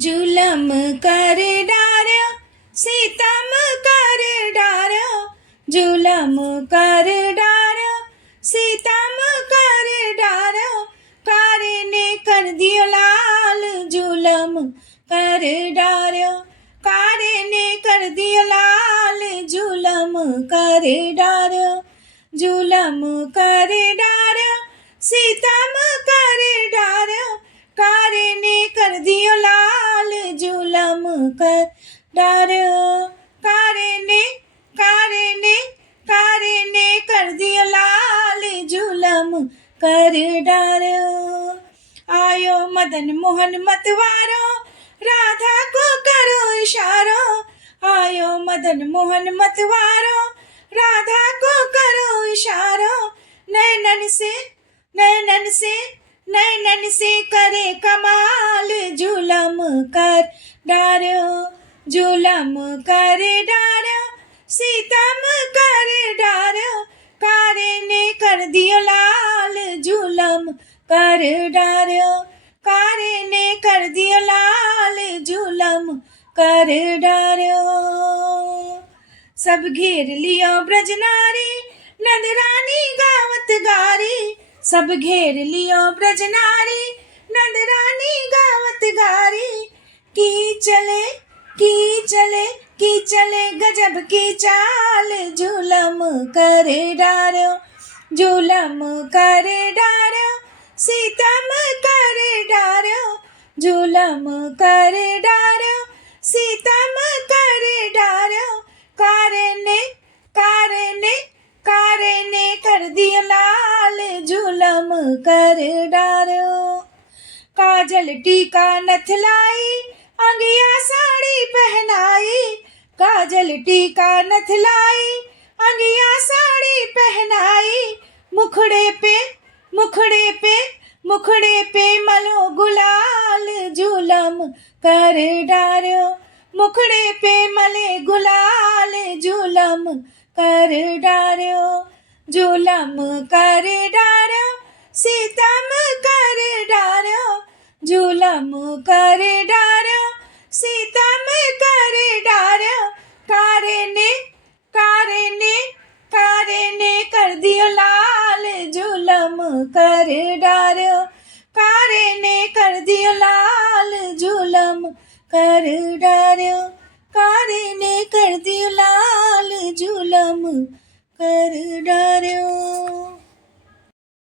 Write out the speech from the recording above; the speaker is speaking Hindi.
जुलम कर डार्यो सितम कर डार्यो, जुलम कर डार्यो सितम कर डार्यो, कारे ने कर दियो लाल जुलम कर डार्यो, कारे ने कर दियो लाल जुलम कर डार्यो, जुलम कर डार्यो सितम कर डार्यो, कारे ने कर दियो लाल जुलम कर डार्यो, कारे ने कर दियो लाल जुलम कर डार्यो। आयो मदन मोहन मतवारो राधा को करो इशारो, आयो मदन मोहन मतवारो राधा को करो इशारो, नैनन से करे कमाल जुलम कर डार्यो, जुलम कर डार्यो सितम कर डार्यो, कारे ने कर दियो लाल जुलम कर डार्यो, कारे ने कर दियो लाल जुलम कर डार्यो। सब घेर लियो ब्रज नारी नंदरानी गावत गारी, सब घेर लियो ब्रज नारी नंदरानी गावत गारी, की चले गजब की चाल जुलम कर डार्यो, जुलम कर डार्यो सितम कर डार्यो, जुलम कर डार्यो सितम कर डार्यो, कारे ने कर दियो लाल जुलम कर डार्यो। काजल टीका नथलाई अंगिया साड़ी पहनाई, काजल टीका नथलाई अंगिया साड़ी पहनाई, मुखड़े पे मलो गुलाल जुलम कर डार्यो, मुखड़े पे मले गुलाल जुलम कर डार्यो, जुलम कर डार्यो सितम कर डार्यो, जुलम कर डार्यो सितम कर डार्यो, कारे ने कर दियो लाल जुलम कर डार्यो, कारे ने कर दियो लाल जुलम कर डार्यो, कारे ने कर दियो लाल जुलम कर डार्यो।